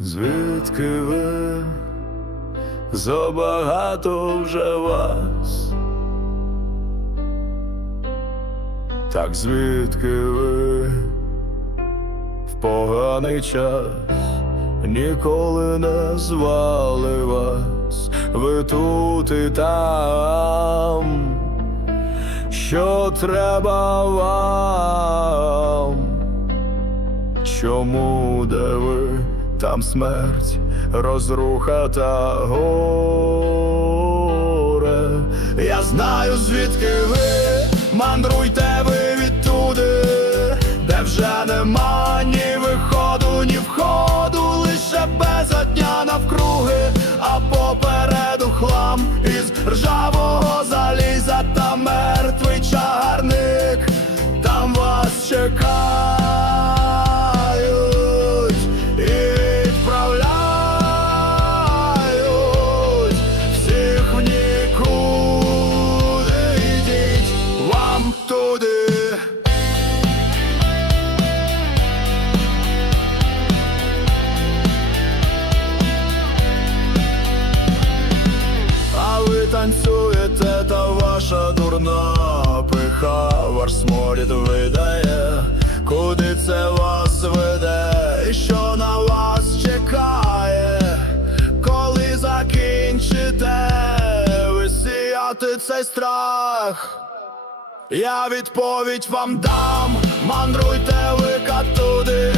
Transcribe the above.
Звідки ви забагато вже вас? Так звідки ви в поганий час ніколи не звали вас, ви тут і там, що треба вам? Чому де ви? Там смерть, розруха та горе. Я знаю, звідки ви мандруйте ви відтуди, де вже нема ні виходу, ні входу, лише безодня навкруги, а попереду хлам із вам туди. А ви танцюєте, та ваша дурна пиха ваш сморід видає, куди це вас веде, і що на вас чекає, коли закінчите ви сіяти цей страх. Я відповідь вам дам, мандруйте ви туди, слідки вже нема.